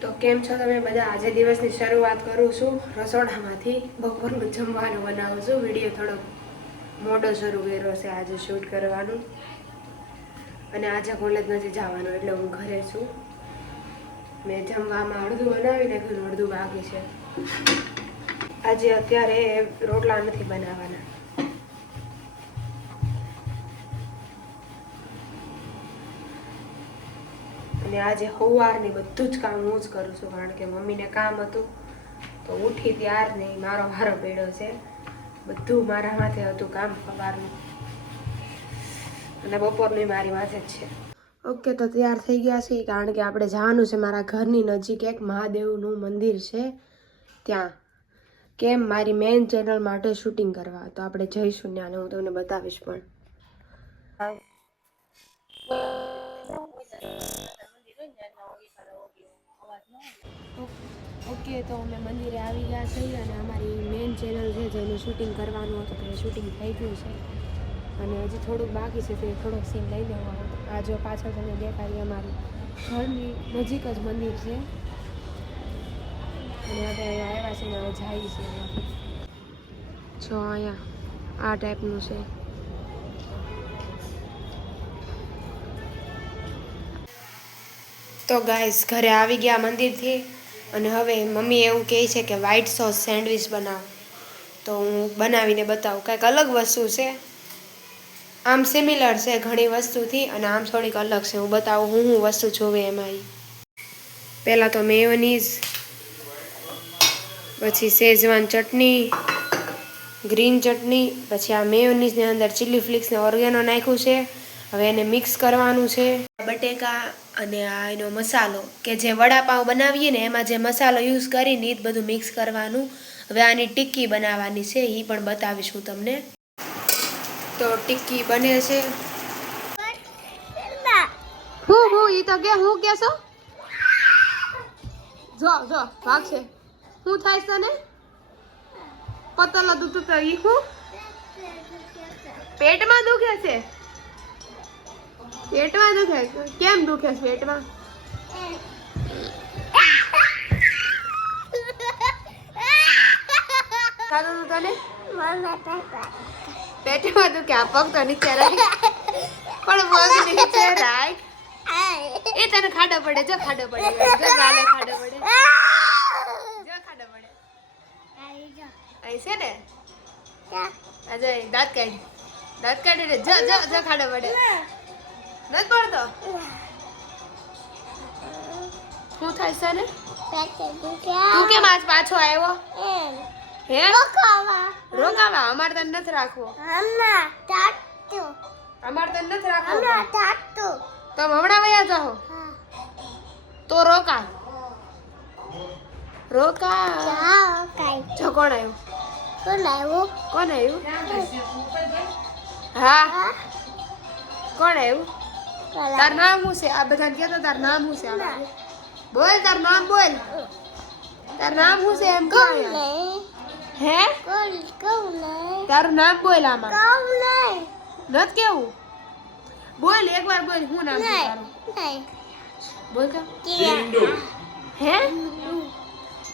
તો કેમ છો તમે બધા? આજે દિવસની શરૂઆત કરું છું રસોડામાંથી. બપોરનું જમવાનું બનાવું છું. વિડીયો થોડો મોડો શરૂ કર્યો છે આજે શૂટ કરવાનું, અને આજે કોલેજ નથી જવાનું એટલે હું ઘરે છું. મેં જમવામાં અડધું બનાવી નાખ્યું, અડધું બાકી છે. આજે અત્યારે રોટલા નથી બનાવવાના. અને આજે સવારની બધું જ કામ હું જ કરું છું, કારણ કે મમ્મીને કામ હતું તો ઉઠી ત્યાર નહીં મારો વારો પડ્યો છે. બધું મારા માથે હતું કામ સવારનું, અને બપોરનું મારી માથે જ છે. ઓકે, તો તૈયાર થઈ ગયા છે, કારણ કે આપણે જવાનું છે મારા ઘરની નજીક એક મહાદેવનું મંદિર છે ત્યાં. કેમ, મારી મેઇન ચેનલ માટે શૂટિંગ કરવા. તો આપણે જઈશું ત્યાં અને હું તમને બતાવીશ પણ. ઓકે, તો અમે મંદિરે આવી ગયા છીએ અને અમારી મેઇન ચેનલ છે જેનું શૂટિંગ કરવાનું હતું તો એ શૂટિંગ થઈ ગયું છે, અને હજી થોડુંક બાકી છે તો એ થોડોક સીન લઈ લેવાનું. આ જો પાછળ તમને દેખાડી અમારું ઘરની નજીક જ મંદિર છે, અને આપણે આવ્યા છે ને હવે જાય છે. જો અહીંયા આ ટાઈપનું છે. તો ગાઈસ, ઘરે આવી ગયા મંદિરથી, અને હવે મમ્મી એવું કહે છે કે વ્હાઈટ સોસ સેન્ડવિચ બનાવો. તો હું બનાવીને બતાવું. કંઈક અલગ વસ્તુ છે, આમ સિમિલર છે ઘણી વસ્તુથી અને આમ થોડીક અલગ છે. હું બતાવું હું વસ્તુ જોવે એમાં. પહેલાં તો મેયોનીઝ, પછી શેઝવાન ચટણી, ગ્રીન ચટણી, પછી આ મેયોનીઝની અંદર ચીલી ફ્લેક્સ ને ઓર્ગેનો નાખ્યું છે. હવે એને મિક્સ કરવાનું છે. બટેકા અને આ એનો મસાલો કે જે વડાપાઉં બનાવીએ ને એમાં જે મસાલો યુઝ કરીને એ જ બધું મિક્સ કરવાનું. હવે આની ટિક્કી બનાવવાની છે, એ પણ બતાવીશ હું તમને. તો ટિક્કી બને છે. હું ઈ તો કે હું કેસો જો જો ભાગશે. હું થાય તને પતલા દૂધ તો ઈ હું પેટમાં દુખે છે. પેટમાં દુખે? કેમ દુખે છે પેટમાં? તને પેટમાં દુખે? આ પગ તો નીચે રાખ, પણ પગ નીચે રાખ. એ તને ખાડો પડે, જો ખાડો પડે, જો ગાલે ખાડો પડે, જો ખાડો પડે. અહીં છે ને, આજે દાંત કાઢી, દાંત કાઢી રે, જો જો જો ખાડો પડે. નથી પડતો? શું થાય છે ને? તું કેમ આજ પાછો આવ્યો? હે રોકાવા? અમારે તને નથી રાખવો. અમારે તને નથી રાખવો. તમે હમણાં વયા જાઓ તો રોકા રોકા. જો કોણ આવ્યું? કોણ આવ્યું? હા, કોણ આવ્યું? તાર નામ શું છે? આ બધાને કહેતો તાર નામ શું છે? બોલ, તાર નામ બોલ. તાર નામ શું છે એમ કે? હે, તારું નામ બોલ. આમાં નથી કેવું? બોલ, એકવાર બોલ. શું નામ છે તારું? બોલ કે. હે,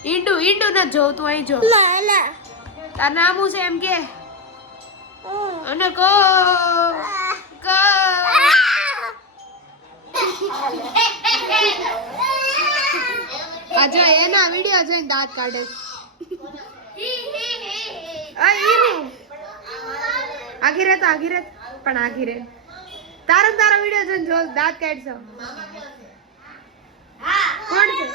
ઈંડુ? ઈંડુ નથી જોવું તું, અહીં જો. તાર નામ શું છે એમ કે? અને કો આજે એના વિડિયો જોઈને દાંત કાઢે. આઘી રે પણ આઘી રે. તારો વિડિયો જોઈને જો દાંત કાઢશો. કોણ છે?